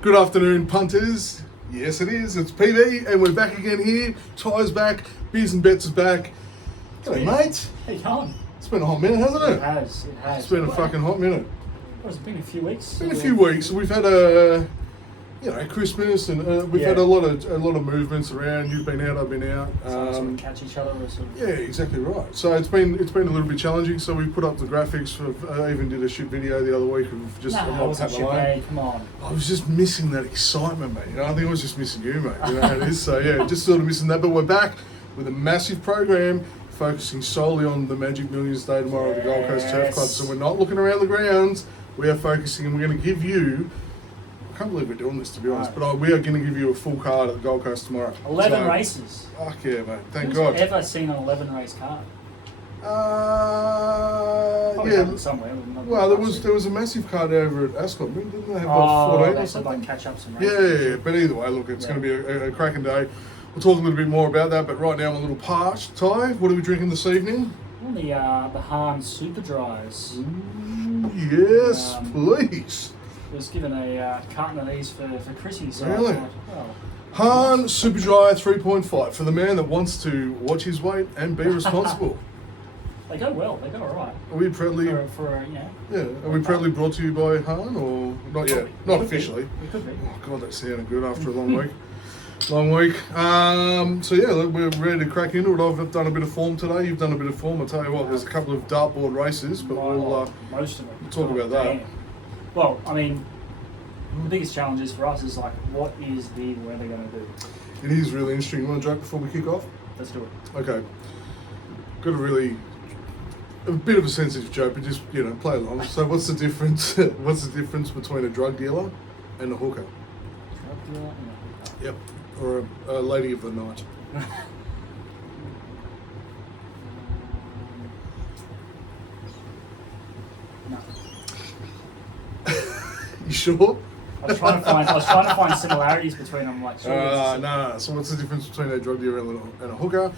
Good afternoon, punters. Yes, it is. It's PB, and we're back again here. Ty's back. Beers and Bets is back. G'day, mate. How you going? It's been a hot minute, hasn't it? It has. It has. It's been a fucking hot minute. What has it been? A few weeks. It's been a few weeks. We've had Christmas, and we've had a lot of movements around. You've been out, I've been out. Sort of catch each other. Or sort of... Yeah, exactly right. So it's been a little bit challenging. So we put up the graphics. I even did a shit video the other week of just I wasn't shit, mate. Come on. I was just missing that excitement, mate. I think I was just missing you, mate. You know how it is. So yeah, just sort of missing that. But we're back with a massive program focusing solely on the Magic Millions Day tomorrow at the Gold Coast Turf Club. So we're not looking around the grounds. We are focusing, and we're going to give you. I can't believe we're doing this, to be honest, but we are going to give you a full card at the Gold Coast tomorrow. 11 races. Fuck yeah, mate. Thank Who's God. ever seen an 11 race card? Yeah. Somewhere. Well, there was a massive card over at Ascot. Didn't they have about 14 or something? Like catch up some races. Yeah. But either way, look, it's going to be a cracking day. We'll talk a little bit more about that, but right now I'm a little parched. Ty, what are we drinking this evening? Well, the Hahn Super Dries. Yes, please. Was given a carton of these for Chrissy. So Really? I thought, well, Hahn Super Dry 3.5 for the man that wants to watch his weight and be responsible. They go well. They go all right. Are we proudly? Are we proudly brought to you by Hahn or not yet? Not officially. We could be. Oh God, that sounded good after a long week. Long week. So yeah, look, we're ready to crack into it. I've done a bit of form today. You've done a bit of form. I'll tell you what, there's a couple of dartboard races, but most of it. We'll talk about that. Damn. Well, I mean, the biggest challenge is for us is like, what is the weather going to do? It is really interesting. You want to joke before we kick off? Let's do it. Okay. Got a bit of a sensitive joke, but just play along. So what's the difference? What's the difference between a drug dealer and a hooker? Drug dealer and a hooker. Yep. Or a lady of the night. No. You sure? I was trying to find similarities between them. Like, no. So what's the difference between a drug dealer and a hooker?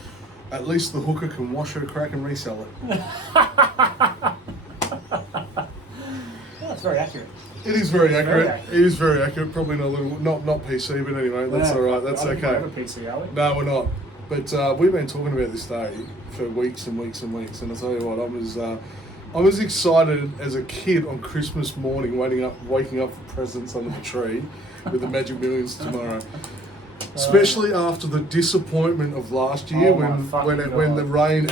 At least the hooker can wash her crack and resell it. That's very accurate. It is very accurate. It is very accurate. Probably not PC, but anyway, that's all right. That's okay. We're PC, are we? No, we're not. But we've been talking about this day for weeks and weeks and weeks. And I tell you what, I was excited as a kid on Christmas morning, waking up for presents under the tree with the Magic Millions tomorrow. Especially after the disappointment of last year when the rain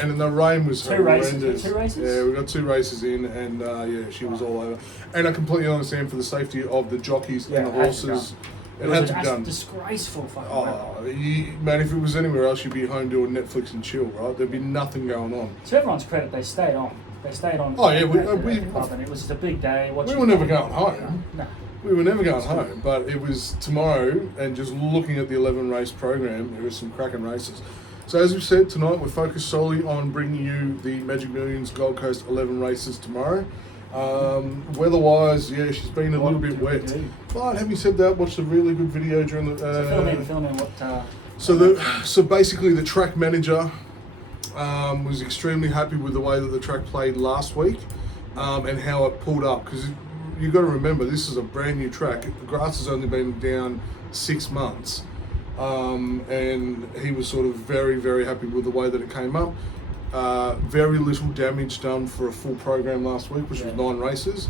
was horrendous. Two races? Yeah, we got 2 races in, and she was all over. And I completely understand for the safety of the jockeys and the horses. It had to be done. Disgraceful fucking man, if it was anywhere else, you'd be home doing Netflix and chill, right? There'd be nothing going on. To everyone's credit, they stayed on. Oh yeah, and it was just a big day. We were never going home. No. We were never going home, but it was tomorrow, and just looking at the 11 race program, there were some cracking races. So as we said, tonight we're focused solely on bringing you the Magic Millions Gold Coast 11 races tomorrow. Weather-wise, yeah, she's been a little bit wet. But having said that, watched a really good video during the... Fill in what... So basically the track manager was extremely happy with the way that the track played last week and how it pulled up, because you've got to remember, this is a brand new track. The grass has only been down 6 months. And he was sort of very, very happy with the way that it came up. Very little damage done for a full program last week, which was 9 races.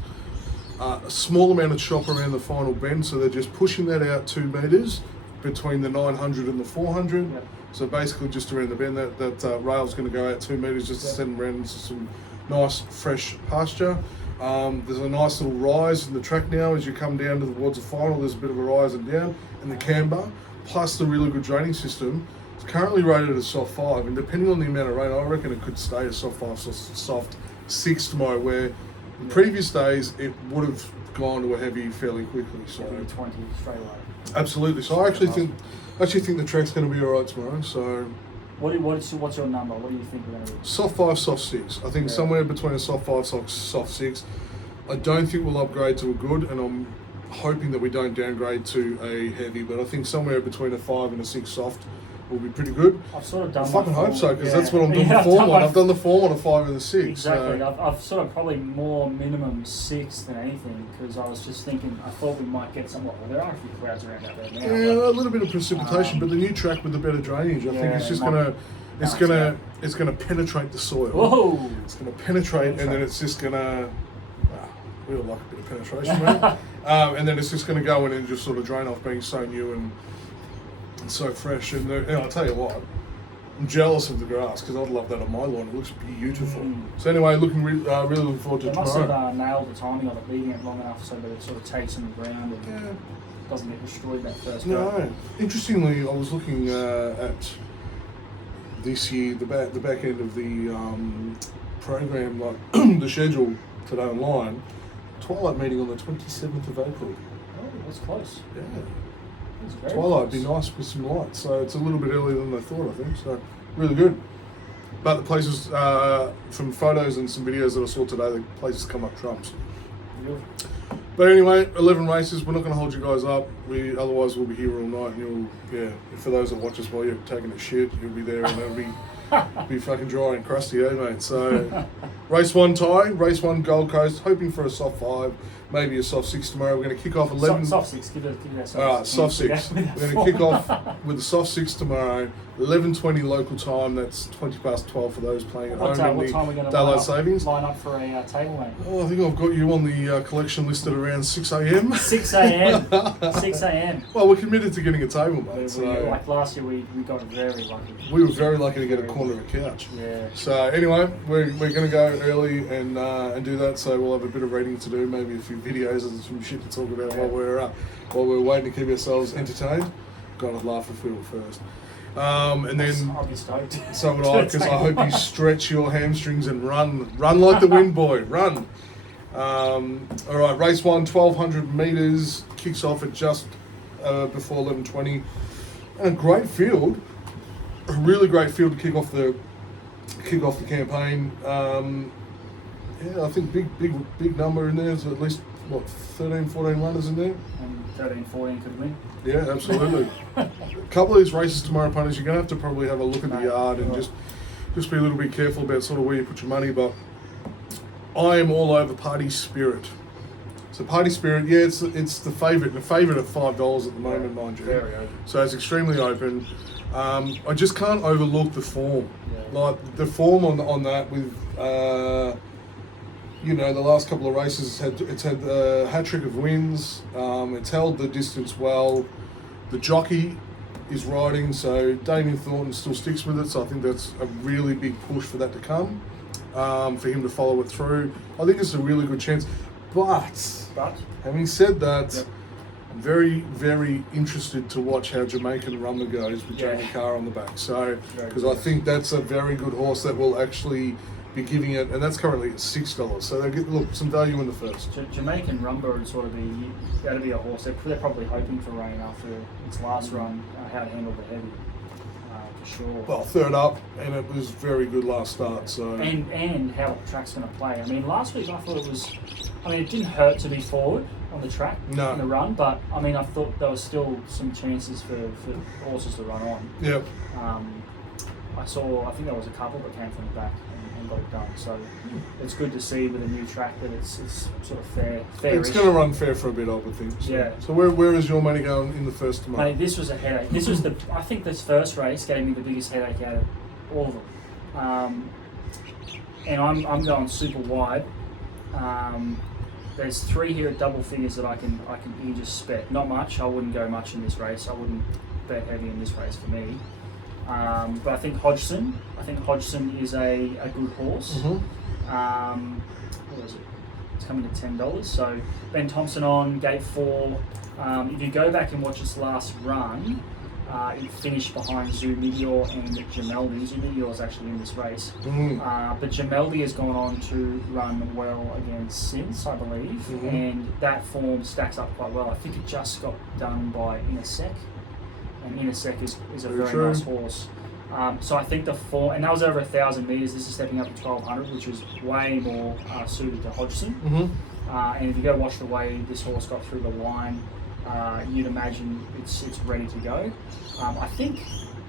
A small amount of chop around the final bend, so they're just pushing that out 2 metres between the 900 and the 400. Yep. So basically just around the bend, that rail's going to go out 2 metres just to send them around into some nice, fresh pasture. There's a nice little rise in the track now as you come down towards the final. There's a bit of a rise and down in the camber, plus the really good draining system. It's currently rated as soft 5, and depending on the amount of rain, I reckon it could stay a soft 5, soft 6 tomorrow, where in previous days it would have gone to a heavy fairly quickly. So 20 straight away. Absolutely. So I actually think the track's going to be alright tomorrow. So what's your number? What do you think we're going to do? Soft 5, soft 6. I think somewhere between a soft 5, soft 6. I don't think we'll upgrade to a good, and I'm hoping that we don't downgrade to a heavy, but I think somewhere between a 5 and a 6 soft will be pretty good. I've sort of done. I fucking hope so, because yeah. that's what I'm doing Yeah, the form on. I've I've done the form on a 5 and a 6. Exactly. So. I've sort of probably more minimum 6 than anything, because I was just thinking, I thought we might get some. Well, there are a few clouds around out there now. Yeah, a little bit of precipitation, but the new track with the better drainage, I think it's just gonna, it's gonna penetrate the soil. Whoa! It's gonna penetrate, and then it's just gonna. We all like a bit of penetration, right? And then it's just gonna go in and just sort of drain off, being so new and so fresh. And I'll tell you what, I'm jealous of the grass, because I'd love that on my lawn. It looks beautiful. So anyway, really looking forward to They must tomorrow. have nailed the timing of it, leaving it long enough so that it sort of takes in the ground and doesn't get destroyed that first go. No. Interestingly, I was looking at this year, the back end of the program, like the schedule today online. Twilight meeting on the 27th of April. Oh, that's close. Yeah. That's very Twilight would be close. nice with some light, so it's a little bit earlier than they thought, I think. So really good. But the places, from photos and some videos that I saw today, the places come up trumps. Beautiful. But anyway, 11 races. We're not going to hold you guys up. Otherwise we'll be here all night, and for those that watch us while you're taking a shit, you'll be there, and it'll be fucking dry and crusty, mate? So, race 1 tie, race 1 Gold Coast, hoping for a soft 5, maybe a soft 6 tomorrow. We're going to kick off 11. Soft 6, give it that soft. All right, soft 6. We're going to kick off with the soft 6 tomorrow, 11:20 local time. That's 20 past 12 for those playing at What home time are we in going the to daylight savings. line up for a table, mate? Oh, I think I've got you on the collection list at around 6 a.m. 6 a.m. 6 a.m. Well, we're committed to getting a table, mate. So Like last year, we got very lucky. we were very lucky to get a corner of a couch. Yeah. So anyway, we're going to go early and do that. So we'll have a bit of reading to do, maybe a few videos and some shit to talk about while we're waiting to keep ourselves entertained. God, I'd laugh if we were first. And then I'll be stoked. so would I, because I hope you stretch your hamstrings and run like the wind, boy, run. All right, race 1, 1200 meters, kicks off at just before 11:20. And a great field, a really great field to kick off the campaign. I think big number in there. There's at least 13, 14 runners in there. And 13, 14 could win. Yeah, absolutely. A couple of these races tomorrow, punters, you're going to have to probably have a look at the yard and just be a little bit careful about sort of where you put your money. But I am all over Party Spirit. So Party Spirit, yeah, it's the favourite at $5 at the moment, mind you. Very open. So it's extremely open. I just can't overlook the form. Yeah. Like the form on that with, the last couple of races, it's had a hat trick of wins. It's held the distance well. The jockey is riding, so Damien Thornton still sticks with it. So I think that's a really big push for that to come, for him to follow it through. I think it's a really good chance. But having said that, Yep. I'm very, very interested to watch how Jamaican Rumba goes with Yeah. Jamie Carr on the back. So, Very because good. I think that's a very good horse that will actually be giving it, and that's currently at $6. So they get some value in the first. Jamaican Rumba would sort of be that'd be a horse. They're probably hoping for rain after its last run, how it handled the heavy, for sure. Well, third up, and it was very good last start. So And how the track's going to play. I mean, last week I thought it didn't hurt to be forward on the track No. in the run, but I mean, I thought there was still some chances for horses to run on. Yep. I think there was a couple that came from the back and got it done. So it's good to see with a new track that it's sort of fair. It's going to run fair for a bit, I would think. So, Yeah. So where is your money going in the first tomorrow? Mate, this was a headache. I think this first race gave me the biggest headache out of all of them. And I'm going super wide. There's 3 here at double figures that I can just spec. Not much. I wouldn't go much in this race. I wouldn't bet heavy in this race for me. But I think Hodgson is a good horse. Mm-hmm. What is it? It's coming to $10. So Ben Thompson on gate 4. If you go back and watch its last run, it finished behind Zoo Meteor and Jameldi. Zoo Meteor is actually in this race. Mm. But Jameldi has gone on to run well again since, I believe, Mhm. and that form stacks up quite well. I think it just got done by Innersec, and Innersec is a Very very true. nice horse. So I think the form, and that was over 1,000 metres. This is stepping up to 1,200, which is way more suited to Hodgson. Mm-hmm. And if you go watch the way this horse got through the line, you'd imagine it's ready to go. I think,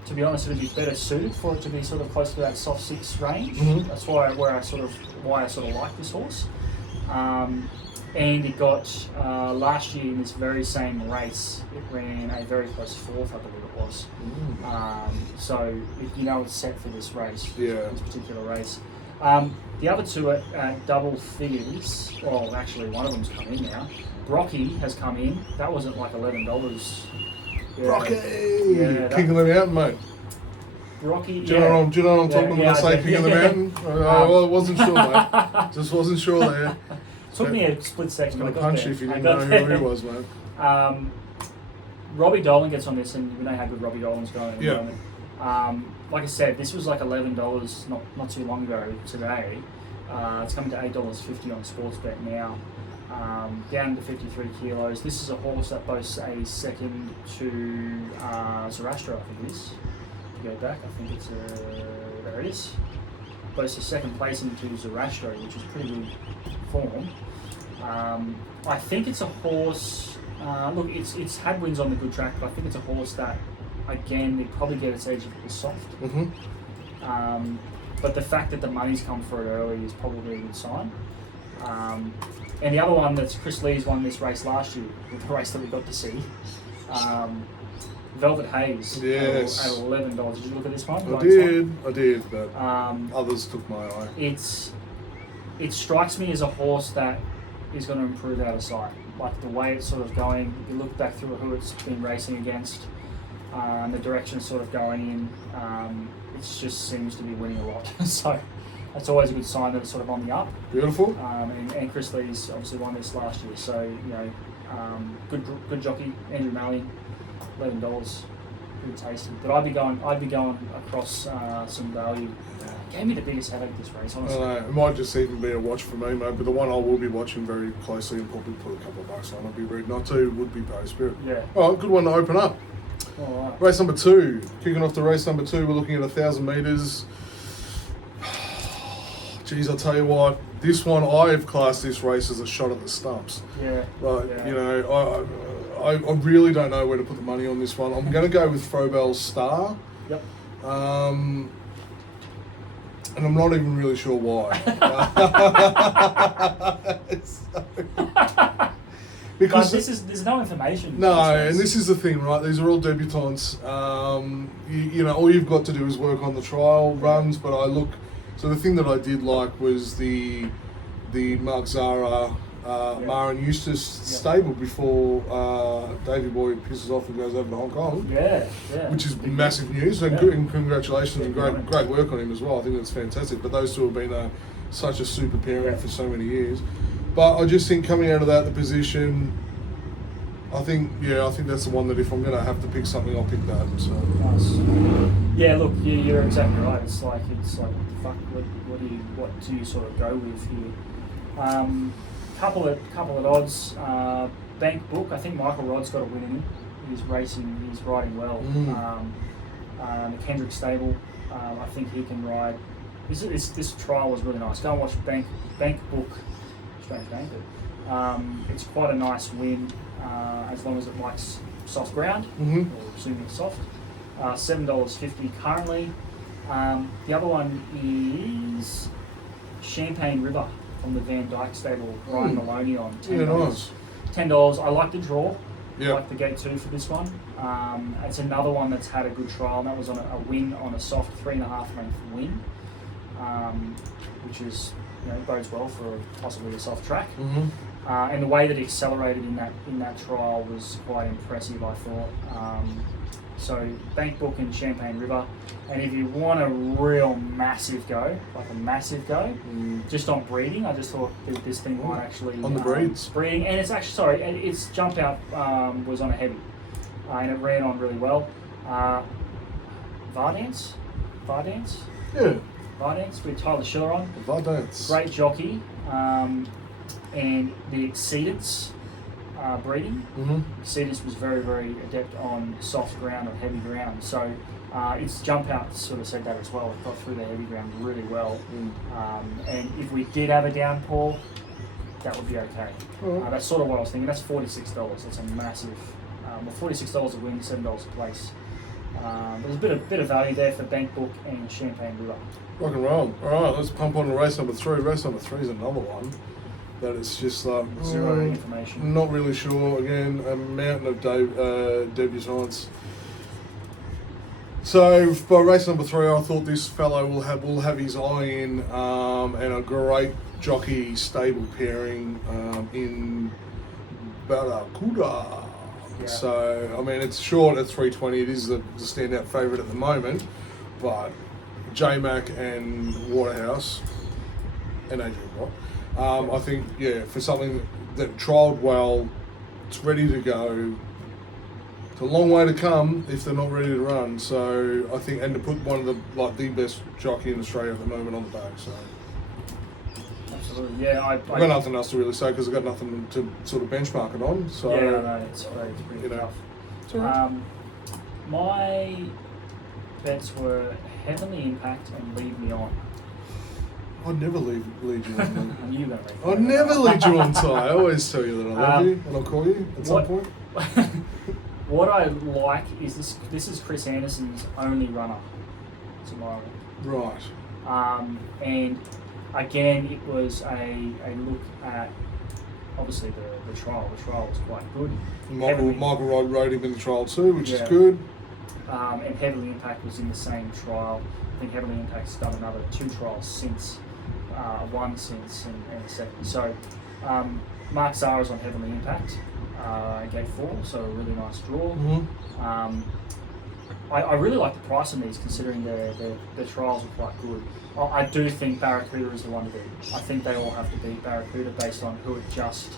to be honest, it would be better suited for it to be sort of close to that soft 6 range. That's why I sort of like this horse. And it got last year in this very same race, it ran a very close 4th, I believe it was. So it's set for this race, this particular race. The other two at double figures. Well, actually, one of them's come in now. Brocky has come in. That wasn't like $11. Yeah. Brocky! Yeah, King of the mountain, mate. Brocky, do you know what I'm talking about when I say King of the Mountain? I wasn't sure, mate. Just wasn't sure there. Took me a split second. I punch you if you didn't know who he was, mate. Robbie Dolan gets on this, and we know how good Robbie Dolan's going at the moment. Like I said, this was like $11 not too long ago today. It's coming to $8.50 on Sportsbet now. Down to 53 kilos. This is a horse that boasts a second to Zoroaster, I think it is. If you go back, I think it's there it is. Boasts a second place into Zoroaster, which is pretty good form. I think it's a horse. Look, it's had wins on the good track, but I think it's a horse that, again, it probably get its edge if it was soft. But the fact that the money's come for it early is probably a good sign. And the other one that's Chris Lee's won this race last year, the race that we got to see. Velvet Haze yes. at $11. Did you look at this one? I did, but others took my eye. It strikes me as a horse that is going to improve out of sight. Like the way it's sort of going, you look back through who it's been racing against, and the direction it's sort of going in, it just seems to be winning a lot. So that's always a good sign that it's sort of on the up. Beautiful. And Chris Lee's obviously won this last year, so good jockey, Andrew Mallion, $11, good tasty. But I'd be going across some value. Gave me the biggest headache this race, honestly. It might just even be a watch for me, mate. But the one I will be watching very closely and probably put a couple of bucks on, I'd be rude not to, would be Power Spirit. Yeah. Oh, good one to open up. All right. Race number 2. Kicking off the race number 2, we're looking at 1,000 metres. Geez, I'll tell you what, this one, I've classed this race as a shot at the stumps. Yeah. But, yeah. I really don't know where to put the money on this one. I'm going to go with Frobel's Star. Yep. And I'm not even really sure why. Because there's no information. No, and this is the thing, right? These are all debutantes. All you've got to do is work on the trial runs. But so the thing that I did like was the Mark Zahra, Mara and Eustace stable before Davey Boy pisses off and goes over to Hong Kong. Yeah. Which is massive news, and good, and congratulations and great work on him as well. I think that's fantastic. But those two have been such a super pairing for so many years. But I just think coming out of that, the position, I think that's the one that if I'm going to have to pick something, I'll pick that. So. Nice. Yeah, look, you're exactly right. It's like what the fuck? What do you sort of go with here? Couple of odds. Bank Book. I think Michael Rodd's got a win in him. He's riding well. The Kendrick stable. I think he can ride. This trial was really nice. Go and watch Bank Book. Strange name, but it's quite a nice win as long as it likes soft ground. Or assuming it's soft. $7.50 currently. The other one is Champagne River from the Van Dyke stable. Ryan Maloney on $10. Yeah, nice. $10. I like the draw. Yep. I like the gate 2 for this one. It's another one that's had a good trial, and that was on a win on a soft 3.5 length win, which is bodes well for possibly a soft track. And the way that he accelerated in that trial was quite impressive, I thought. So Bank Book and Champagne River, and if you want a real massive go, just on breeding, I just thought that this thing might actually on the breeding, and it's actually its jump out was on a heavy, and it ran on really well. Vardance, yeah, Vardance with Tyler Schiller on. Vardance, Great jockey, and the Exceedance. Breeding. Exceedance was very, very adept on soft ground or heavy ground. So its jump out sort of said that as well. It got through the heavy ground really well. And if we did have a downpour, that would be okay. Alright. That's sort of what I was thinking. That's $46. That's a massive. Well, $46 a win, $7 a place. There's a bit of value there for Bankbook and Champagne River. Rock and roll. All right, let's pump on to race number 3. Race number 3 is another one that is just like Zero information. Not really sure. Again, a mountain of debutants. So by race number 3, I thought this fellow will have his eye in, and a great jockey stable pairing in Barracuda. Yeah. So I mean, it's short at 320. It is the standout favourite at the moment, but J-Mac and Waterhouse and Adrian Watt. I think, for something that trialled well, it's ready to go. It's a long way to come if they're not ready to run. So I think, and to put one of the best jockey in Australia at the moment on the back. So Absolutely. Yeah, I've got nothing else to really say because I've got nothing to sort of benchmark it on. So yeah, no, it's pretty tough. It's all right. My bets were Heavenly Impact and Lead Me On. I'd never lead you on. I knew that. I'd never lead you on, Ty. I always tell you that I love you and I'll call you at some point. What I like is this is Chris Anderson's only runner tomorrow. Right. And again, it was a look at obviously the trial. The trial was quite good. Michael rode him in the trial too, which is Yeah. good. And Heavenly Impact was in the same trial. I think Heavenly Impact's done another 2 trials since, one since and a second. So Mark Zara's on Heavenly Impact, gate 4, so a really nice draw. Mm-hmm. I really like the price on these considering the trials are quite good. I do think Barracuda is the one to beat. I think they all have to beat Barracuda based on who it just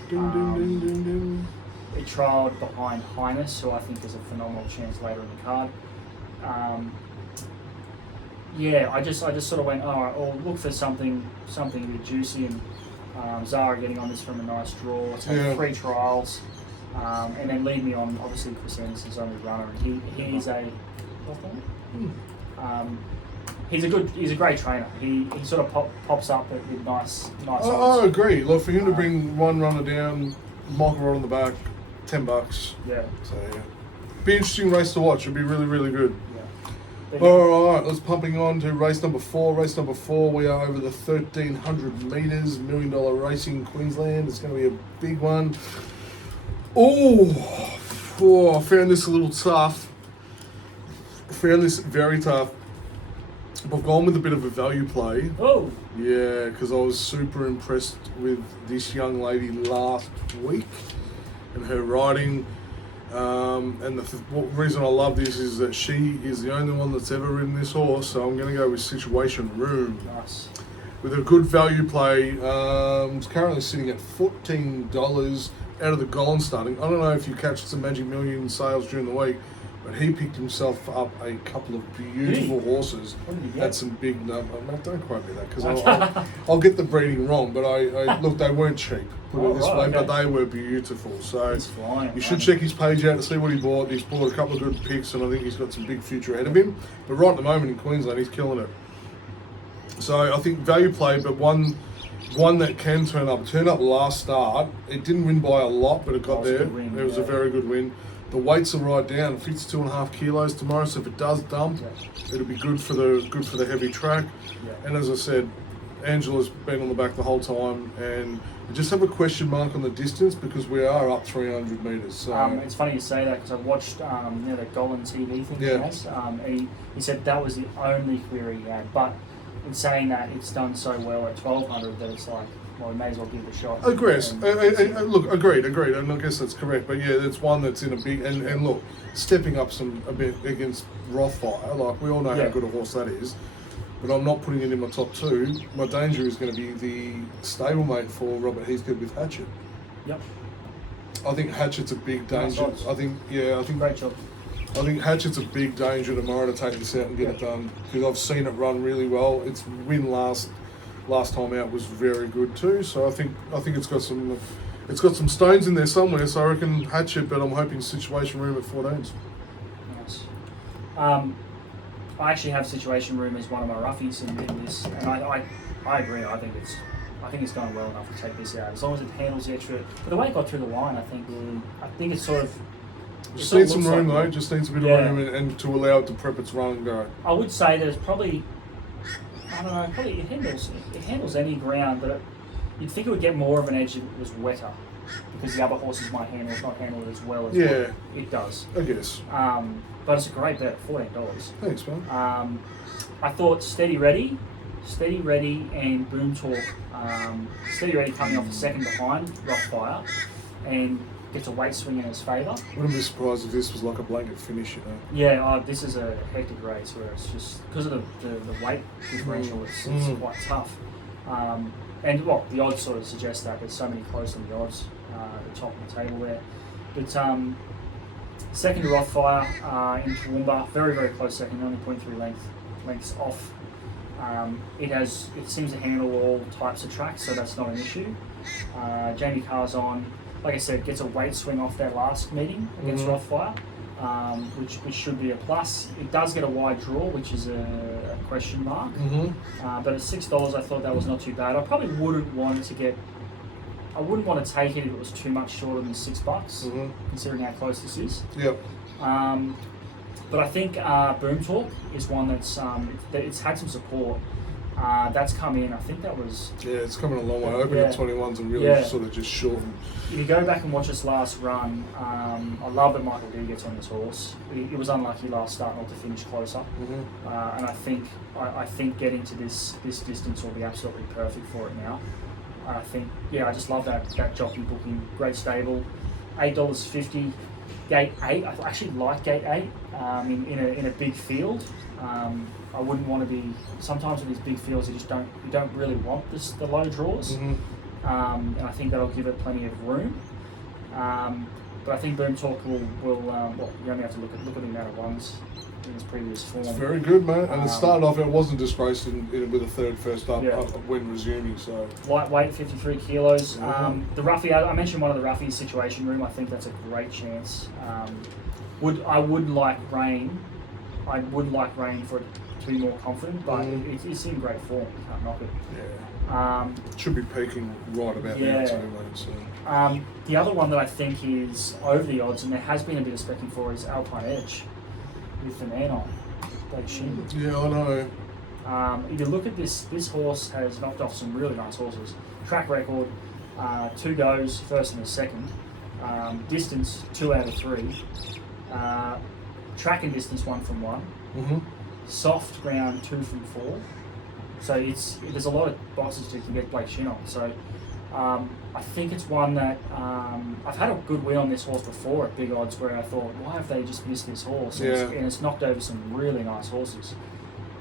it trialled behind Highness, who I think is a phenomenal chance later in the card. I just sort of went, all right, I'll look for something a bit juicy, and Zara getting on this from a nice draw. It's had 3 trials, and then Lead Me On. Obviously, Chris Anderson's only runner, and he is a he's a great trainer. He sort of pops up with nice I odds. agree. Look, for him to bring one runner down, Michael Rod on the back, $10. Yeah. So be interesting race to watch. It'll be really, really good. Yeah. All right, let's pumping on to race number 4. Race number 4, we are over the 1,300 metres, $1 million race in Queensland. It's going to be a big one. Oh, I found this a little tough. I found this very tough. I've gone with a bit of a value play. Oh. Yeah, because I was super impressed with this young lady last week and her riding. And the reason I love this is that she is the only one that's ever ridden this horse, so I'm going to go with Situation Room. Nice. With a good value play. It's currently sitting at $14 out of the Golan starting. I don't know if you catch some Magic Million sales during the week, but he picked himself up a couple of beautiful horses. What did he get? Had some big numbers. Don't quote me that because I'll get the breeding wrong. But I look, they weren't cheap. Put it this way, okay. but they were beautiful. So He's flying. you should check his page out to see what he bought. He's bought a couple of good picks, and I think he's got some big future ahead of him. But right at the moment in Queensland, he's killing it. So I think value play, but one that can turn up. It turned up last start. It didn't win by a lot, but it got there. It was a very good win. The weights are right down. It fits 2.5 kilos tomorrow, so if it does dump, it'll be good for the heavy track. Yeah. And as I said, Angela's been on the back the whole time, and we just have a question mark on the distance because we are up 300 metres. So it's funny you say that because I watched the Golan TV thing. Yeah. He has. And he said that was the only query he had. But in saying that, it's done so well at 1,200 that it's like, well, we may as well give it a shot. agreed. Look, agreed, and I guess that's correct. But yeah, that's one that's in a big and look, stepping up a bit against Rothfire. Like we all know how good a horse that is. But I'm not putting it in my top 2. My danger is going to be the stablemate for Robert Heathcote with Hatchet. Yep. I think Hatchet's a big danger. Nice odds. I think Great job. I think Hatchet's a big danger tomorrow to take this out and get it done because I've seen it run really well. Its win last time out was very good too. So I think it's got some stones in there somewhere. So I reckon Hatchet, but I'm hoping Situation Room at 14s. Nice. I actually have Situation Room as one of my roughies in this, and I agree. I think it's I think it's going well enough to take this out. As long as it handles the extra. But the way it got through the line, I think it's sort of. Just needs some room though. Just needs a bit Yeah. of room and to allow it to prep its run and go. I would say that it's probably. I don't know. Probably it handles any ground, but you'd think it would get more of an edge if it was wetter, because the other horses might not handle it as well as Yeah. what it does. I guess. But it's a great bet, $14. Thanks, man. I thought Steady Ready, and Boom Talk. Steady Ready coming off a second behind Rockfire, and gets a weight swing in his favour. Wouldn't be surprised if this was like a blanket finish, you know. Yeah, this is a hectic race where it's just because of the weight differential, it's quite tough. And well, the odds sort of suggest that there's so many close on the odds at the top of the table there. But second to Rothfire in Toowoomba, very very close second, only 0.3 lengths off. It seems to handle all types of tracks, so that's not an issue. Jamie Carr's on, like I said, gets a weight swing off their last meeting against Rothfire, which should be a plus. It does get a wide draw, which is a question mark. But at $6, I thought that was not too bad. I probably wouldn't want to take it if it was too much shorter than $6, considering how close this is. Yep. But I think Boom Talk is one it's had some support. That's come in. I think that was. Yeah, it's coming a long way. Open at 21s and really sort of just shortened. If you go back and watch this last run, I love that Michael D gets on this horse. He was unlucky last start not to finish closer, and I think getting to this distance will be absolutely perfect for it now. I think, I just love that jockey booking. Great stable, $8.50. Gate 8. I actually like Gate 8 in a big field. I wouldn't want to be. Sometimes with these big fields, you don't really want the low draws, and I think that'll give it plenty of room. But I think Boom Talk will you only have to look at the amount of ones in his previous form. It's very good, man. And it started off, it wasn't disgraced with a third first up when resuming. So lightweight, 53 kilos. The roughie, I mentioned one of the roughies, Situation Room. I think that's a great chance. I would like Rain for it to be more confident, but it's in great form. You can't knock it. Yeah. Should be peaking right about now too, mate. So. The other one that I think is over the odds, and there has been a bit of specking for, is Alpine Edge with the man on, Blake Shin. Yeah, I know. If you look at this horse has knocked off some really nice horses. Track record, 2 goes, first and a second. Distance, 2 out of 3. Track and distance, 1 from 1. Soft ground, 2 from 4. So there's a lot of boxes to get Blake Shin on. So I think it's one that I've had a good win on this horse before at big odds, where I thought, why have they just missed this horse? And it's knocked over some really nice horses.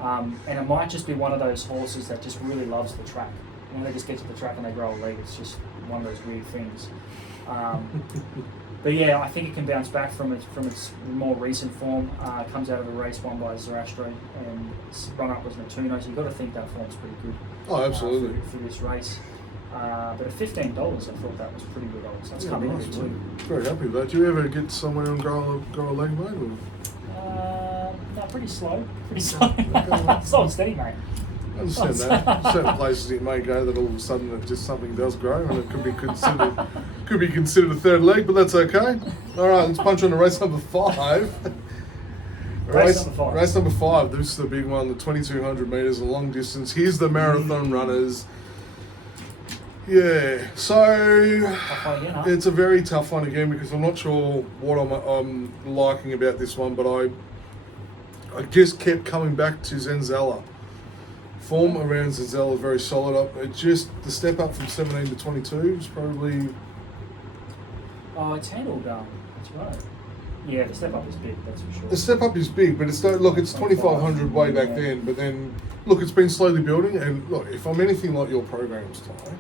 And it might just be one of those horses that just really loves the track. When they just get to the track and they grow a leg, it's just one of those weird things. But I think it can bounce back from its more recent form. It comes out of a race won by Zarastro, and its run-up was Matuno, so you've got to think that form's pretty good. Oh, absolutely. For this race. But at $15, I thought that was pretty good odds. That's come in a bit too. Very happy with that. Do you ever get somewhere and grow a leg, mate? No, pretty slow. Slow and steady, mate. I understand that. Certain places you may go that all of a sudden just something does grow, and it could be considered a third leg, but that's okay. All right, let's punch on to race number 5. Race number 5. This is the big one, the 2,200 meters, a long distance. Here's the marathon runners. Yeah, so it's a very tough one again, because I'm not sure what I'm liking about this one, but I just kept coming back to Zenzella. Form around Zenzella is very solid. The step up from 17 to 22 is probably. Oh, it's handled. That's right. Yeah, the step up is big. That's for sure. The step up is big, but it's 2,500 way back then. But then, look, it's been slowly building. And look, if I'm anything like your programs, Ty,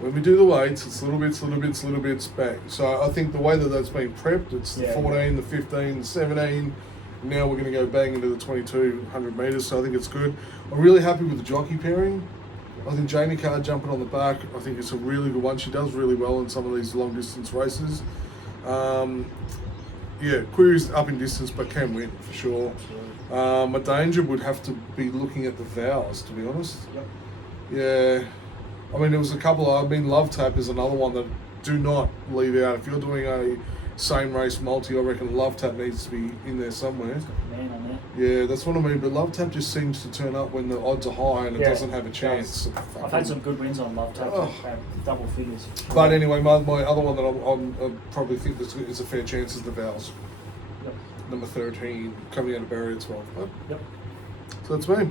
when we do the weights, it's little bits back. So I think the way that's been prepped, it's the 14, the 15, the 17. Now we're going to go bang into the 2,200 metres, so I think it's good. I'm really happy with the jockey pairing. I think Jamie Carr jumping on the back, I think it's a really good one. She does really well in some of these long distance races. Query's up in distance, but can win for sure. My danger would have to be looking at the Vows, to be honest. Yep. Yeah. I mean, there was a couple. Love Tap is another one that do not leave out. If you're doing a same race multi, I reckon Love Tap needs to be in there somewhere. Man on there. Yeah, that's what I mean. But Love Tap just seems to turn up when the odds are high and it Yeah, doesn't have a chance. I've had some good wins on Love Tap, Oh. double figures. But anyway, my other one that I probably think is a fair chance is the Vowels. Yep. Number 13, coming out of barrier 12. Oh, Yep. so that's me.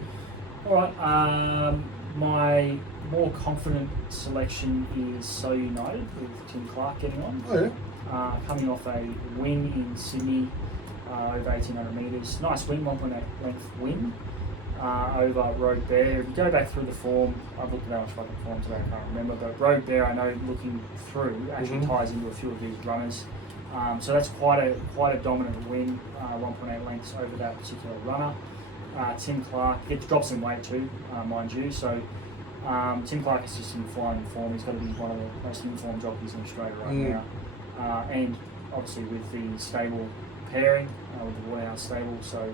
All right. My more confident selection is So United with Tim Clark getting on. Oh, yeah. Coming off a win in Sydney over 1,800 metres. Nice win, 1.8 length win over Rogue Bear. If you go back through the form, I've looked at how much fucking form today, I can't remember, but Rogue Bear, I know looking through, actually ties into a few of these runners. So that's quite a dominant win, 1.8 lengths over that particular runner. Tim Clark, it drops in weight too, mind you, so Tim Clark is just in flying form. He's got to be one of the most informed jockeys in Australia right now. And obviously with the stable pairing, with the Waterhouse stable, so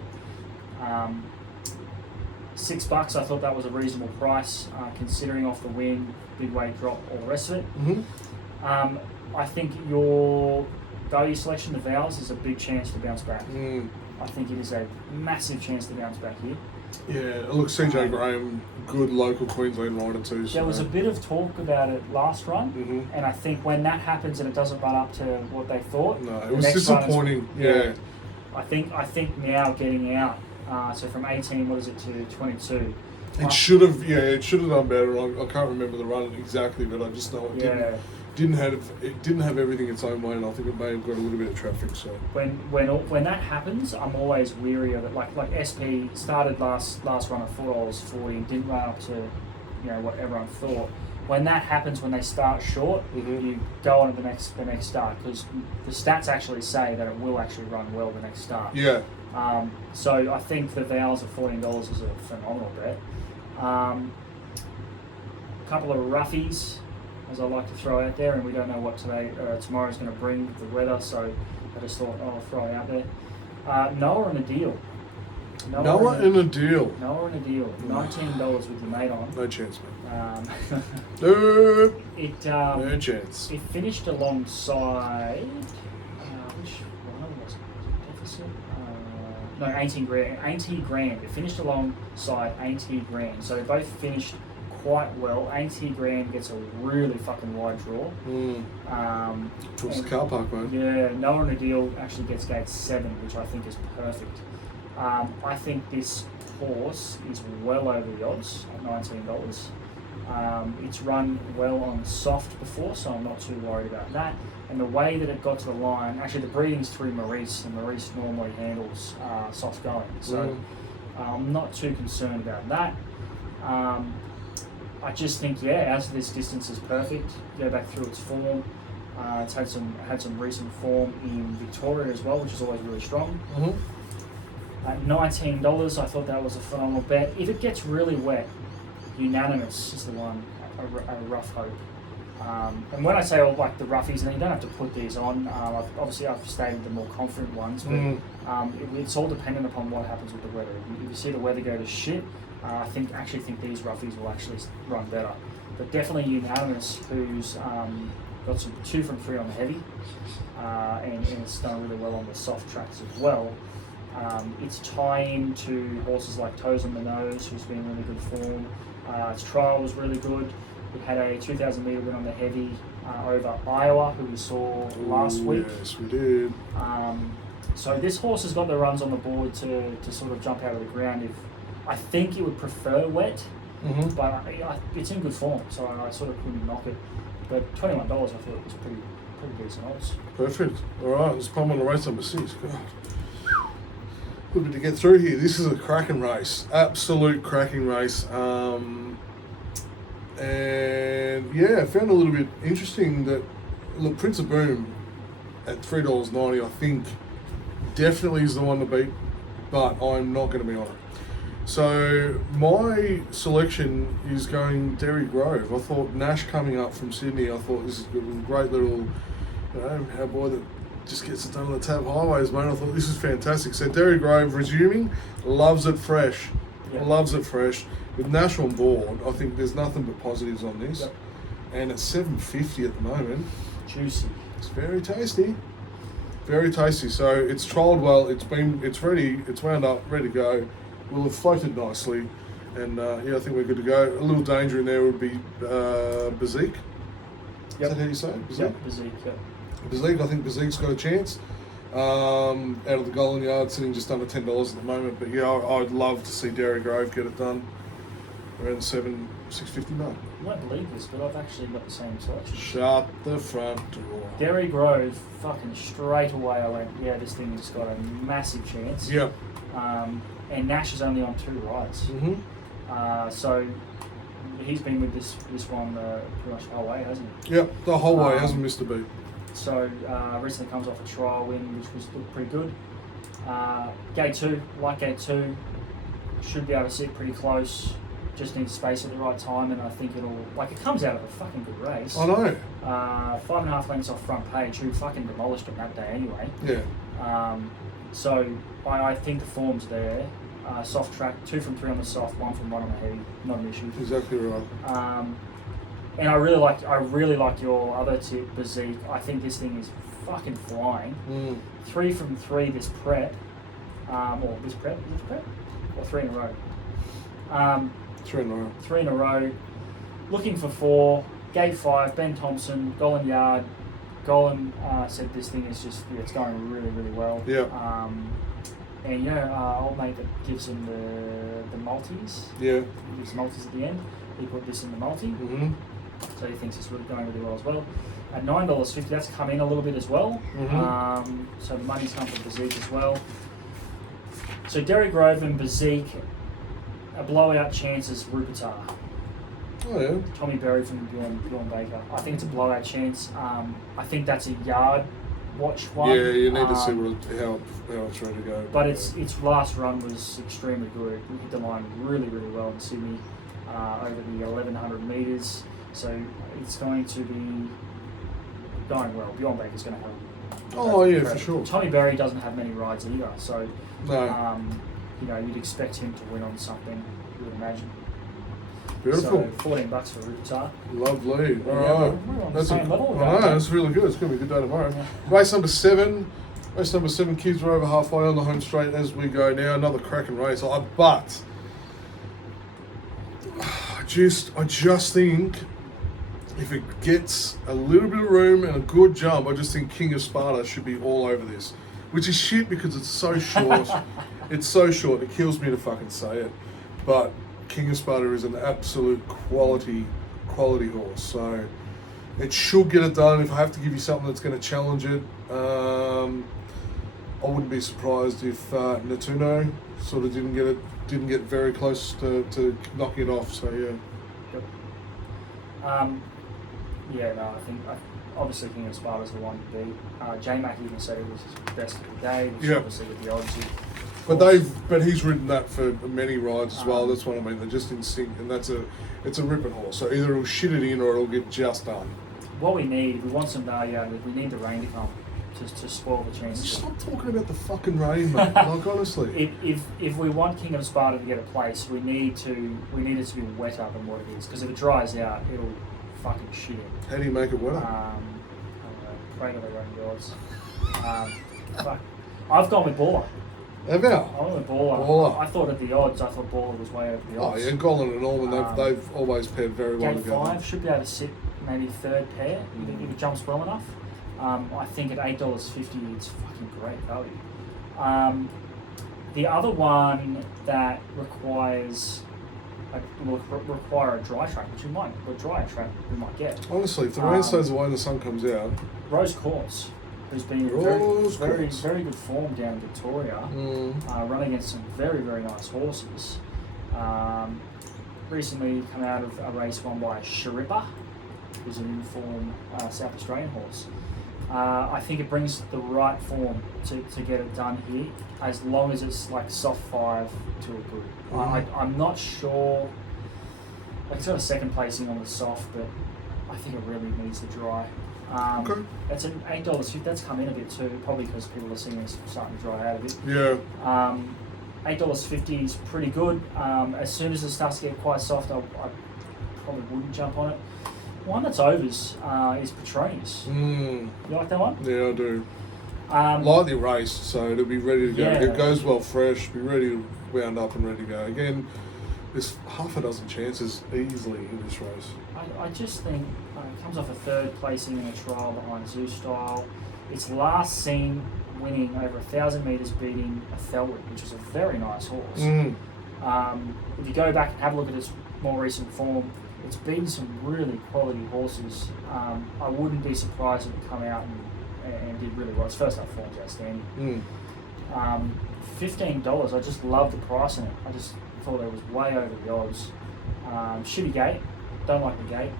$6, I thought that was a reasonable price, considering off the win, big weight drop, all the rest of it. I think your value selection, the Vowels, is a big chance to bounce back. I think it is a massive chance to bounce back here. Yeah, look, CJ Graham, good local Queensland rider too. So there was a bit of talk about it last run, and I think when that happens and it doesn't run up to what they thought, no, it was disappointing. Yeah. I think now getting out, so from 18, what is it, to 22. It should have done better. I can't remember the run exactly, but I just know it didn't have everything its own way, and I think it may have got a little bit of traffic. So when that happens, I'm always weary of it. Like SP started last run at $4.40 and didn't run up to what everyone thought. When that happens, when they start short, you go on to the next start, because the stats actually say that it will actually run well the next start. Yeah. So I think the Vowels at $14 is a phenomenal bet. A couple of roughies, as I like to throw out there, and we don't know what tomorrow's going to bring with the weather, so I just thought I'll throw it out there. Noah and a deal. Noah in a deal. $19 with your mate on. No chance, mate. No chance. It finished alongside. Which one was it? Deficit? No, 18 grand. 80 grand. It finished alongside 80 grand. So they both finished quite well. 80 grand gets a really fucking wide draw. Towards the car park, mate. Yeah, Noah and a deal actually gets gate 7, which I think is perfect. I think this horse is well over the odds at $19. It's run well on soft before, so I'm not too worried about that. And the way that it got to the line, actually the breeding's through Maurice, and Maurice normally handles soft going, so I'm not too concerned about that. I just think, as this distance is perfect, go back through its form. It's had some recent form in Victoria as well, which is always really strong. At $19, I thought that was a phenomenal bet. If it gets really wet, Unanimous is the one, a rough hope. And when I say all like the roughies, and you don't have to put these on, I've stated the more confident ones, but it's all dependent upon what happens with the weather. If you see the weather go to shit, I think these roughies will actually run better. But definitely Unanimous, who's got some 2 from 3 on the heavy, and it's done really well on the soft tracks as well. Its tie-in to horses like Toes on the Nose, who's been in really good form. Its trial was really good. It had a 2,000 metre win on the heavy over Iowa, who we saw last week. Yes, we did. So this horse has got the runs on the board to sort of jump out of the ground. I think it would prefer wet, but it's in good form, so I sort of couldn't knock it. But $21, I thought it was pretty decent odds. Perfect. All right, let's pump on to race number 6. God. A little bit to get through here. This is a cracking race, absolute cracking race. And I found a little bit interesting that Prince of Boom at $3.90, I think, definitely is the one to beat, but I'm not going to be on it. So my selection is going Derry Grove. I thought Nash coming up from Sydney, I thought this is a great little, our boy that just gets it done on the Tab Highways, mate. I thought this is fantastic. So Derry Grove resuming, loves it fresh. with Nash on board, I think there's nothing but positives on this. Yep. And it's $7.50 at the moment. Juicy. It's very tasty. Very tasty. So it's trialled well. It's ready. It's wound up, ready to go. Will have floated nicely, and I think we're good to go. A little danger in there would be Bezique. Is that how you say it? Bezique? Yep, Bezique, yep. Bezique, I think Bezique's got a chance. Out of the Golden Yard, sitting just under $10 at the moment. But yeah, I'd love to see Derry Grove get it done around $6.50 mark. You won't believe this, but I've actually got the same selection. Shut the front door. Derry Grove, fucking straight away I went, yeah, this thing has got a massive chance. Yep. And Nash is only on 2 rides. Mm-hmm. So he's been with this one pretty much the whole way, hasn't he? Yep, the whole way, hasn't missed a beat. So recently comes off a trial win, which looked pretty good. Gate 2, like Gate 2, should be able to sit pretty close. Just needs space at the right time, and I think it comes out of a fucking good race. I know. 5.5 lengths off front page, who fucking demolished him that day anyway. Yeah. So I think the form's there. Soft track, 2 from 3 on the soft, 1 from 1 on the heavy, not an issue. Exactly right. And I really like your other tip, Bezique. I think this thing is fucking flying. 3 from 3 this prep, or 3 in a row. 3 in a row. 3 in a row. Looking for 4. Gate 5, Ben Thompson, Golden Yard. Golan said this thing is just, it's going really, really well. Yeah. And old mate that gives him the multis. Yeah. He gives multis at the end. He put this in the multi. Mm-hmm. So he thinks it's really going really well as well. At $9.50, that's come in a little bit as well. Mm-hmm. So the money's come from Bezique as well. So Derry Grove and Bezique, a blowout chance is Rupertar. Oh yeah. Tommy Berry from Bjorn Baker. I think it's a blowout chance. I think that's a yard watch one. Yeah, you need to see how it's ready to go. But its last run was extremely good. We hit the line really, really well in Sydney over the 1,100 metres. So it's going to be going well. Bjorn Baker's going to have. Oh yeah, for sure. Tommy Berry doesn't have many rides either, so No. you'd expect him to win on something. You would imagine. Beautiful. So $14 for Rupertar. Lovely. Yeah, All right. we're on the same level. I know, that's really good. It's going to be a good day tomorrow. Yeah. Race number 7. Race number 7, kids are over halfway on the home straight as we go now. Another cracking race. But I just think if it gets a little bit of room and a good jump, I just think King of Sparta should be all over this. Which is shit because it's so short. It's so short. It kills me to fucking say it. But King of Sparta is an absolute quality horse. So it should get it done. If I have to give you something that's going to challenge it, I wouldn't be surprised if Natuno sort of didn't get very close to knocking it off. So yeah. Yep. I think obviously King of Sparta's the one to beat. J-Mac even said it was his best of the day, which obviously with the odds. But he's ridden that for many rides as well. That's what I mean. They're just in sync, and it's a ripping horse. So either it'll shit it in or it'll get just done. What we want some value out of it. We need the rain to come to spoil the chances. Stop talking about the fucking rain, mate. Like honestly. If we want King of Sparta to get a place, we need it to be wetter than what it is. Because if it dries out, it'll fucking shit it. How do you make it wetter? I don't know. Pray to their own gods. Fuck. I've gone with Baller. Have you? I went with Baller. I thought at the odds, Baller was way over the odds. Oh yeah, Golan and Allman, they've always paired very well Gate together. 5 should be able to sit maybe third pair if it jumps well enough. I think at $8.50 it's fucking great value. The other one that requires will require a dry track, which we might get. Honestly, if the rain stays away and the sun comes out, Rose Courts, who's been in very good form down in Victoria, running against some very, very nice horses. Recently come out of a race won by Sharippa, who's an informed South Australian horse. I think it brings the right form to get it done here, as long as it's like soft 5 to a good. I'm not sure. Like it's got a second placing on the soft, but I think it really needs the dry. okay. It's an $8.50. That's come in a bit too, probably because people are seeing it's starting to dry out a bit. Yeah. $8.50 is pretty good. As soon as it starts to get quite soft, I probably wouldn't jump on it. One that's overs is Petronius. You like that one? Yeah, I do. Um, Lightly raced, so it'll be ready to go. Yeah. It goes well fresh, be ready to wound up and ready to go. Again, there's half a dozen chances easily in this race. I just think it comes off a third placing in a trial behind Zoo Style. It's last seen winning over 1,000 metres, beating a Thelwood, which was a very nice horse. If you go back and have a look at its more recent form, it's beaten some really quality horses. I wouldn't be surprised if it come out and did really well. Its first up form's outstanding. $15, I just love the price in it. I just thought it was way over the odds. Shitty gate, don't like the gate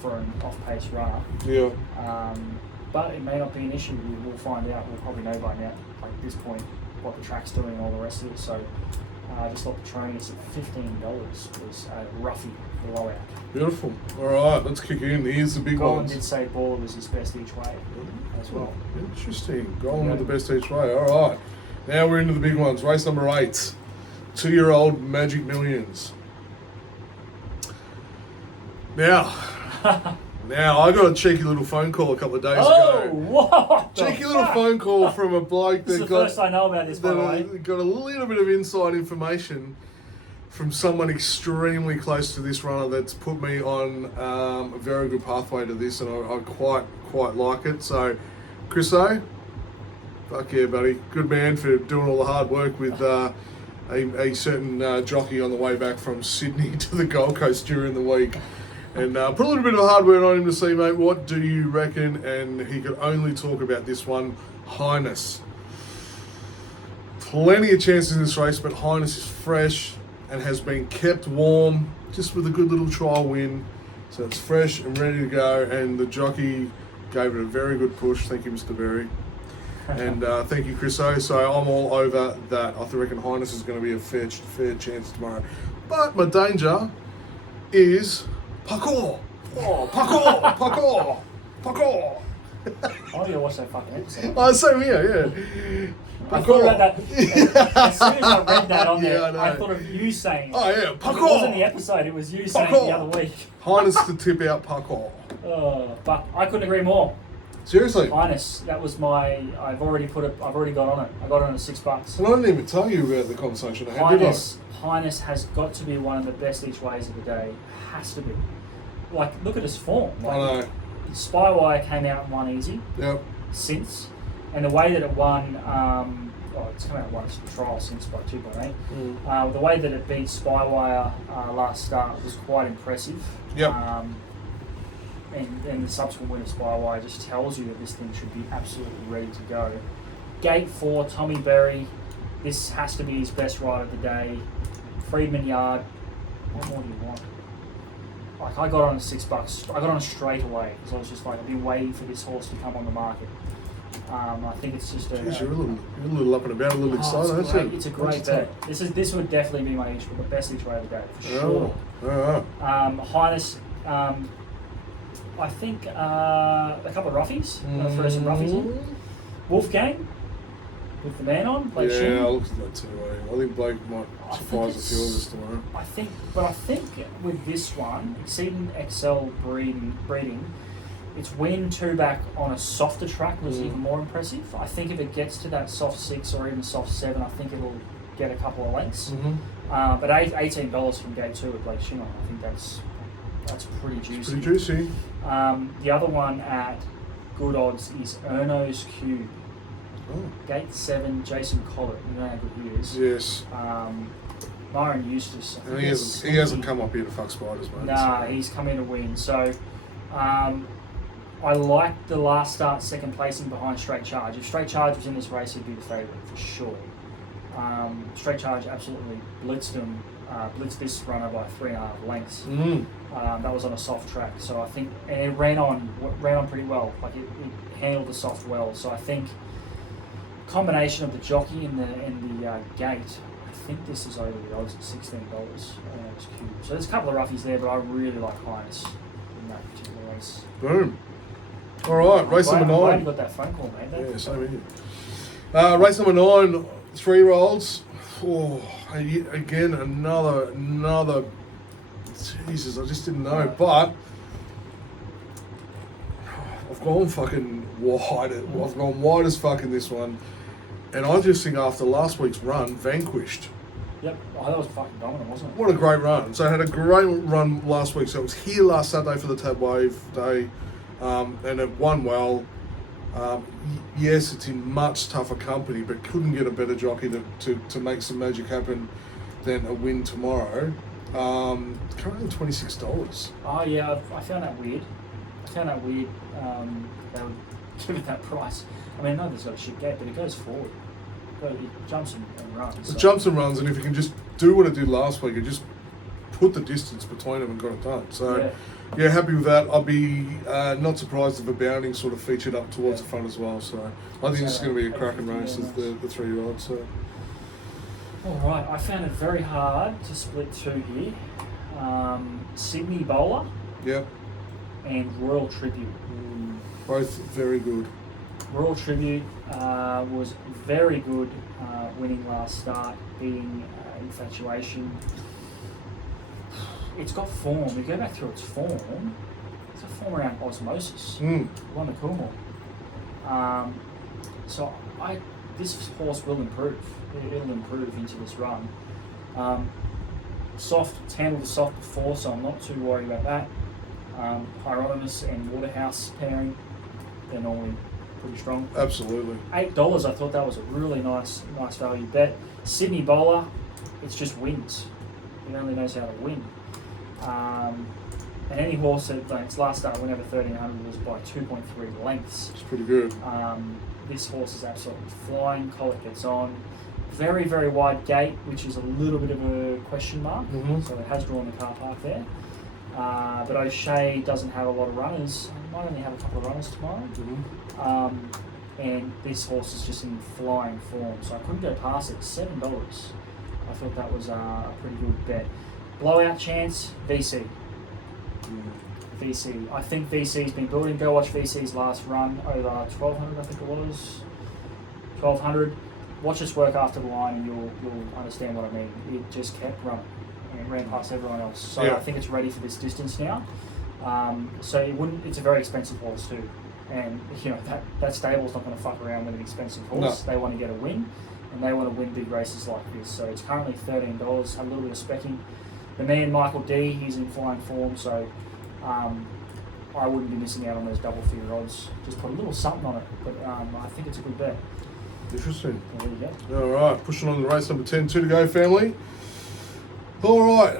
for an off-pace runner. Yeah. But it may not be an issue. We'll find out. We'll probably know by now, like at this point, what the track's doing and all the rest of it. So I just thought Petronius at $15 was a roughie blowout. Beautiful. All right, let's kick in. Here's the big Golan ones. did say Baller was his best each way as well. Interesting. Going with the best each way. All right. Now we're into the big ones. Race number 8. 2-year-old Magic Millions. Now, I got a cheeky little phone call a couple of days ago. What? Cheeky little phone call from a bloke This is that the first I know about this, by the way. got a little bit of inside information from someone extremely close to this runner that's put me on a very good pathway to this, and I quite like it. So, Chriso, fuck yeah, buddy. Good man for doing all the hard work with a certain jockey on the way back from Sydney to the Gold Coast during the week. And put a little bit of hardware on him to see, mate, what do you reckon? And he could only talk about this one, Highness. Plenty of chances in this race, but Highness is fresh and has been kept warm just with a good little trial win. So it's fresh and ready to go, and the jockey gave it a very good push. Thank you, Mr. Berry. And thank you, Chriso. So I'm all over that. I reckon Highness is going to be a fair chance tomorrow. But my danger is parkour. Oh, parkour. I need to watch that fucking episode. Oh, same here, yeah. I thought about that. As soon as I read that on there, Yeah, I know. I thought of you saying it. Oh, yeah, It wasn't the parkour. episode, it was you saying it the other week. Highness to tip out parkour. But I couldn't agree more. Seriously. Highness, that was my. I've already got on it. I got it on at $6. And I didn't even tell you about the conversation I had, did I? Highness has got to be one of the best each ways of the day. Has to be. Like, look at his form. Like, I know. Spywire came out and won easy Yep. since, and the way that it won, it's come out and won its trial since by 2.8. The way that it beat Spywire last start was quite impressive. Yep. And the subsequent win of Spywire just tells you that this thing should be absolutely ready to go. Gate 4, Tommy Berry. This has to be his best ride of the day. Friedman Yard. What more do you want? Like, I got on at $6. I got on straight away because I was just like, I've been waiting for this horse to come on the market. I think it's just Jeez, you're a little up and about, a little excited, aren't you? it's a great bet. This would definitely be my best each way of the day for sure. Oh, Highness. I think a couple of roughies. I'm going to throw some roughies in. Wolfgang, with the man on, Blake yeah, Shin. I looked at that too. I think Blake might surprise a few of us tomorrow. I think with this one, Exceeding Excel breeding, its win 2 back on a softer track was even more impressive. I think if it gets to that soft 6 or even soft 7, I think it'll get a couple of lengths. But $18 from Gate 2 with Blake Shin on, I think that's pretty juicy. It's pretty juicy. The other one at good odds is Erno's Cube. Oh. Gate 7, Jason Collett. You know how good he is. Yes. Myron Eustace. And he hasn't come up here to fuck spiders, mate. Nah, he's come in to win. So I like the last start second placing behind Straight Charge. If Straight Charge was in this race, he'd be the favourite for sure. Straight Charge absolutely blitzed this runner by 3.5 lengths. That was on a soft track, so I think, and it ran on pretty well. Like it handled the soft well. So I think combination of the jockey and the gate, I think this is over the odds at $16. So there's a couple of roughies there, but I really like Highness in that particular race. Boom. All right, race number 9. I'm glad you got that phone call, mate. Yeah, same here. Race number 9, 3-year-olds. Oh, again, another. Jesus, I just didn't know. But I've gone fucking wide. I've gone wide as fuck in this one. And I just think after last week's run, Vanquished. Yep. Oh, that was fucking dominant, wasn't it? What a great run. So I had a great run last week. So it was here last Saturday for the Tab Wave Day. And it won well. Yes, it's in much tougher company, but couldn't get a better jockey to make some magic happen than a win tomorrow. Currently $26. Oh yeah, I found that weird. They would give it that price. I mean, I know there's got a shit gate, but it goes forward. But it jumps and runs. It jumps and runs, and if you can just do what it did last week, it just put the distance between them and got it done. So, yeah, happy with that. I'll be not surprised if a bounding sort of featured up towards the front as well. So I think this is going to be a cracking race as the 3-year-old. So. All right, I found it very hard to split two here. Sydney Bowler. Yep. And Royal Tribute. Both very good. Royal Tribute was very good, winning last start, beating Infatuation. It's got form. You go back through its form. It's a form around Osmosis. Won the Coolmore. So this horse will improve. It'll improve into this run. It's handled the soft before, so I'm not too worried about that. Hieronymus and Waterhouse pairing, they're normally pretty strong. Absolutely. $8, I thought that was a really nice value bet. Sydney Bowler, it's just wins. He only knows how to win. And any horse that its last start went over 1,300 was by 2.3 lengths. It's pretty good. This horse is absolutely flying. Colic gets on. Very, very wide gate, which is a little bit of a question mark. So it has drawn the car park there. But O'Shea doesn't have a lot of runners. Might only have a couple of runners tomorrow. And this horse is just in flying form, so I couldn't go past it. $7. I thought that was a pretty good bet. Blowout chance, VC. VC. I think VC's been building. Go watch VC's last run over 1,200, I think it was. 1,200. Watch this work after the line and you'll understand what I mean. It just kept running and it ran past everyone else. So I think it's ready for this distance now. So it's a very expensive horse too. And that stable's not going to fuck around with an expensive horse. No. They want to get a win, and they want to win big races like this. So it's currently $13. A little bit of specking. The man Michael D, he's in flying form, so I wouldn't be missing out on those double figure odds. Just put a little something on it, but I think it's a good bet. Interesting. There you go. All right, pushing on to race number 10, 2 to go, family. All right.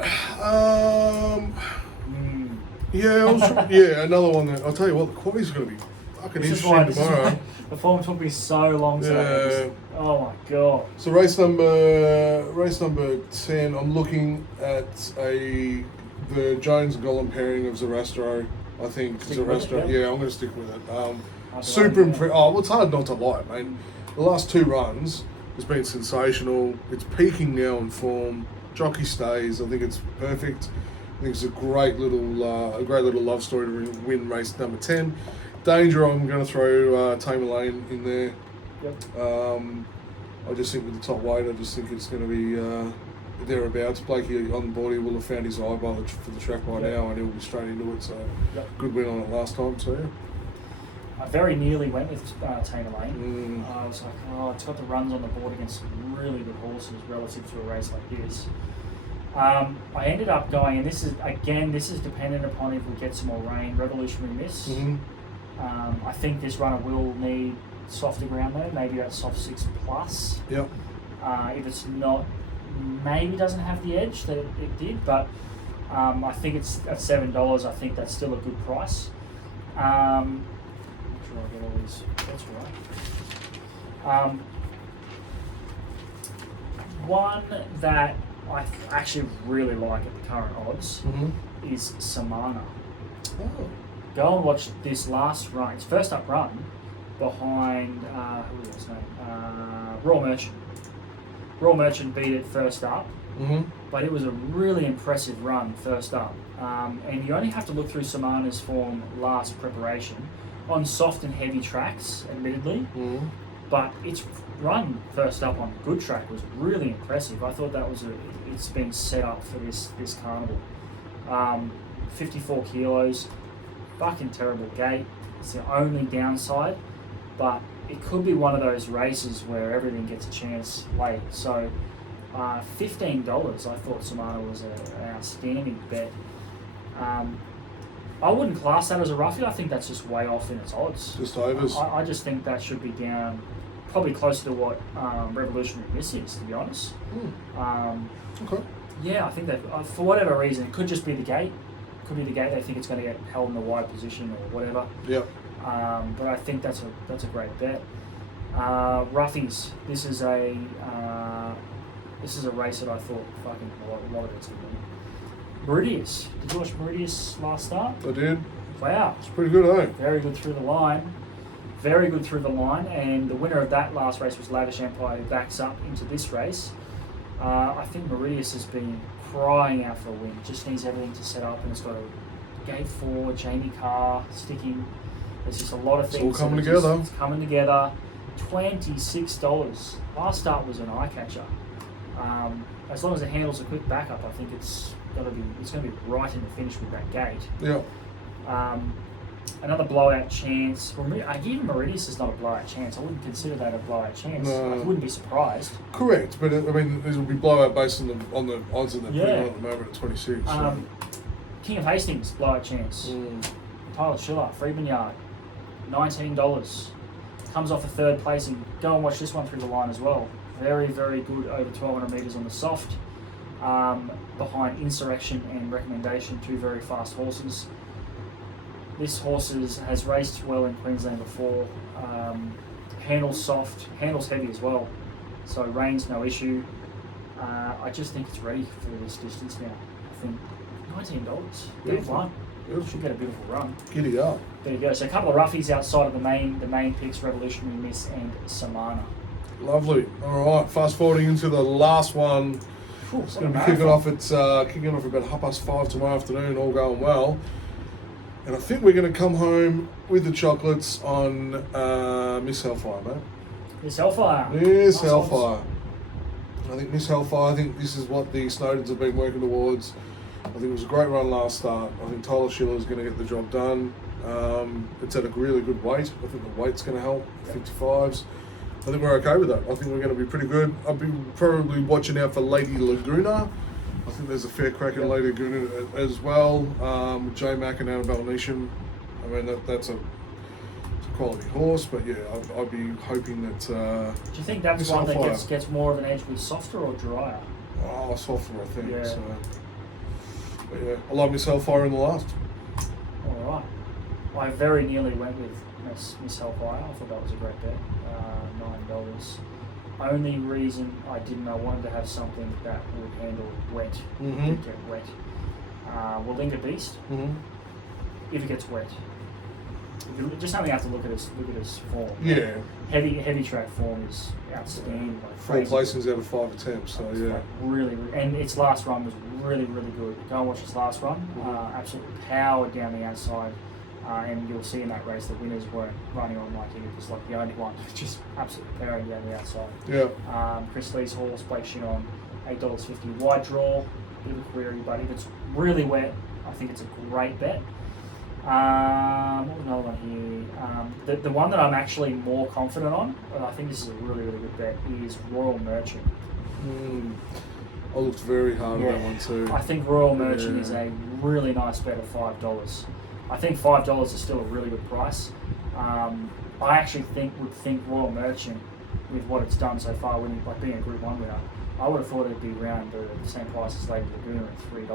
Yeah, another one that I'll tell you what, the quality's going to be fucking interesting tomorrow. The form took me so long to oh my god. So race number 10, I'm looking at the Jones and Gollum pairing of Zarastro. I think Zarastro. I'm going to stick with it. Super impressive. Oh, well, it's hard not to like, mate. The last 2 runs has been sensational. It's peaking now in form. Jockey stays. I think it's perfect. I think it's a great little love story to win race number 10. Danger, I'm going to throw Tamer Lane in there. I just think with the top weight, I just think it's going to be thereabouts. Blakey on board, he will have found his eye for the track by now, and he'll be straight into it. So good win on it last time. So I very nearly went with Tamer Lane. I was like, it's got the runs on the board against some really good horses relative to a race like this. I ended up going, and this is dependent upon if we get some more rain. Revolutionary Miss. I think this runner will need softer ground though, maybe about soft 6+. Yep. If it's not, maybe doesn't have the edge that it did, but I think it's at $7. I think that's still a good price. Make sure I get all these. That's right. One that I actually really like at the current odds is Samana. Oh. Go and watch this last run. It's first up run behind who was his name? Royal Merchant. Royal Merchant beat it first up, but it was a really impressive run first up. And you only have to look through Samana's form last preparation on soft and heavy tracks, admittedly. but its run first up on good track was really impressive. I thought that was it's been set up for this carnival. 54 kilos, fucking terrible gate. It's the only downside, but it could be one of those races where everything gets a chance late. So $15, I thought Samana was an outstanding bet. I wouldn't class that as a roughie. I think that's just way off in its odds. Just overs. I just think that should be down probably closer to what Revolutionary Miss is, to be honest. Okay. Yeah, I think that for whatever reason, it could just be the gate. Could be the gate. They think it's going to get held in a wide position or whatever. Yep. But I think that's a great bet. Roughies. This is a race that I thought fucking a lot of it's going to win. Meridius. Did you watch Meridius last start? I did. Wow. It's pretty good, eh? Very good through the line. Very good through the line. And the winner of that last race was Lavish Empire, who backs up into this race. I think Meridius has been crying out for a win. Just needs everything to set up, and it's got a gate 4, Jamie Carr sticking. There's just a lot of things. It's all coming together. It's coming together. $26. Last start was an eye catcher. As long as it handles a quick backup, I think it's going to be right in the finish with that gate. Yeah. Another blowout chance. Even Meridius is not a blowout chance. I wouldn't consider that a blowout chance. No. I wouldn't be surprised. Correct, but I mean, this will be blowout based on the odds that they're putting Yeah. on at the moment at 26. King of Hastings, blowout chance. Tyler Schiller, Freeman Yard, $19. Comes off a third placing. Go and watch this one through the line as well. Very, very good over 1,200 metres on the soft. Behind Insurrection and Recommendation, two very fast horses. This horse has raced well in Queensland before. Handles soft, handles heavy as well. So range, no issue. I just think it's ready for this distance now. I think $19. Beautiful. One. Beautiful. Should get a beautiful run. Giddy up. There you go. So a couple of roughies outside of the main picks, Revolutionary Miss and Samana. Lovely. All right, fast forwarding into the last one. Whew, It's what a going to be kicking marathon. off. Kicking off about 5:30 tomorrow afternoon. All going well. And I think we're going to come home with the chocolates on Miss Hellfire, mate. Miss Hellfire. Miss Nice Hellfire. I think Miss Hellfire, I think this is what the Snowdens have been working towards. I think it was a great run last start. I think Tyler Schiller is going to get the job done. It's at a really good weight. I think the weight's going to help, 55s. I think we're okay with that. I think we're going to be pretty good. I'll be probably watching out for Lady Laguna. I think there's a fair crack in Lady Laguna as well. J Mac and Annabelle Neesham. I mean, that's a quality horse, but yeah, I'd be hoping that. Do you think that's Miss one that Hellfire. gets more of an edge with softer or drier? Oh, softer, I think. Yeah. So, but yeah, I love Miss Hellfire in the last. All right. I very nearly went with Miss Hellfire. I thought that was a great bet. $9. Only reason I wanted to have something that would handle wet. Mm-hmm. Did get wet. Wallinga Beast, Mm-hmm. if it gets wet. Just something I have to look at his form. Yeah, Heavy track form is outstanding. Like 4 crazy. placings out of 5 attempts. So It's yeah, like really, and its last run was really, really good. Go and watch its last run. Absolutely powered down the outside, and you'll see in that race the winners weren't running on like he was like the only one, just absolutely powering down the outside. yeah. Chris Lee's horse, Blake Shinnon, $8.50 wide draw. Bit of a query, but if it's really wet, I think it's a great bet. What was another one here? The one that I'm actually more confident on, and I think this is a really, really good bet, is Royal Merchant. I looked very hard at that one too. I think Royal Merchant Yeah. is a really nice bet at $5. I think $5 is still a really good price. I actually would think Royal Merchant, with what it's done so far, like being a Group 1 winner, I would have thought it'd be around the same price as Lady Laguna at $3.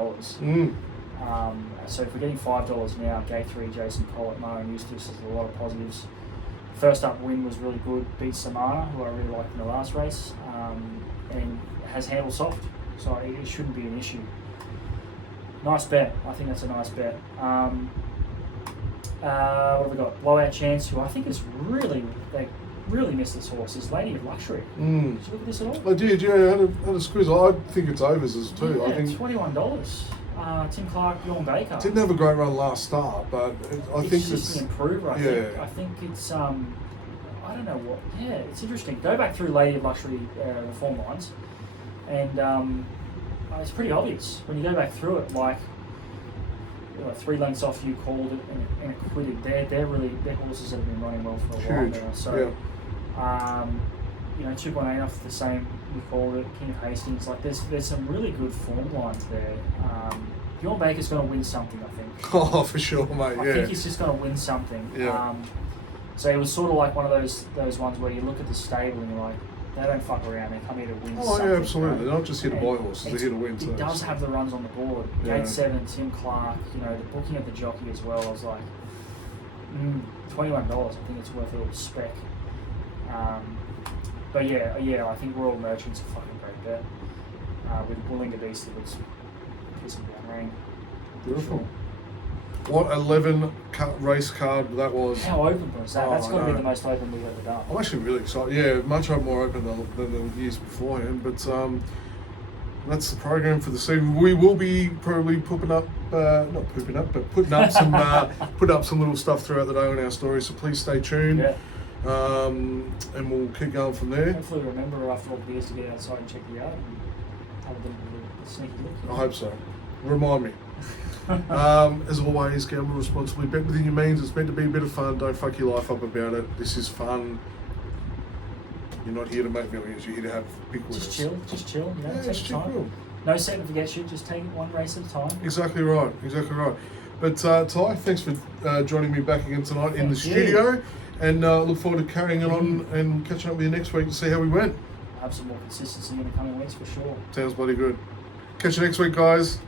So if we're getting $5 now, Gate 3, Jason Collett, Mara Eustace, there's a lot of positives. First up win was really good, beat Samana, who I really liked in the last race, and has handled soft, so it shouldn't be an issue. Nice bet. I think that's a nice bet. What have we got? Blowout Chance, who I think is they really missed this horse, is Lady of Luxury. Did you look at this at all? I did, yeah. I had a squeeze. I think it's overs as too. Yeah, I think $21. Tim Clark, Bjorn Baker. didn't have a great run last start, but I It's think just an improver. I think it's. I don't know what. Yeah, it's interesting. Go back through Lady of Luxury, the form lines, and it's pretty obvious when you go back through it. Like, 3 lengths off, you called it and acquitted. They're horses that have been running well for a while Huge. now. So, 2.8 off the same, you called it. King of Hastings. Like, there's some really good form lines there. Bjorn Baker's going to win something, I think. Oh, for sure, mate. I think he's just going to win something. Yeah. So it was sort of like one of those ones where you look at the stable and you're like, they don't fuck around. They come here to win. Oh, something, yeah, absolutely. right? They're not just here to buy horses; they're here to win. It does have the runs on the board. Yeah. Gate 7, Tim Clark. The booking of the jockey as well. I was like, $21. I think it's worth a little spec. But yeah, I think Royal Merchant's a fucking great bet. With Willinga Beast, it was pissing down rain. Beautiful. What 11 race card that was. How open was that? That's I got to be know. the most open we've ever done. I'm actually really excited. Yeah, much more open than the years beforehand. But that's the program for the season. We will be probably putting up some little stuff throughout the day on our story. So please stay tuned. Yeah. And we'll keep going from there. Hopefully remember after all the beers to get outside and check the yard and have a bit of a sneaky look. I hope so. Remind me. As always, gamble responsibly. Bet within your means. It's meant to be a bit of fun. Don't fuck your life up about it. This is fun. You're not here to make millions. You're here to have big winners. Just chill. Yeah, Take just your time. chill. No set and forget shit. Just take it one race at a time. Exactly right. But Ty, thanks for joining me back again tonight in the Thank you. studio, and look forward to carrying it on and catching up with you next week to see how we went. Have some more consistency in the coming weeks for sure. Sounds bloody good. Catch you next week, guys.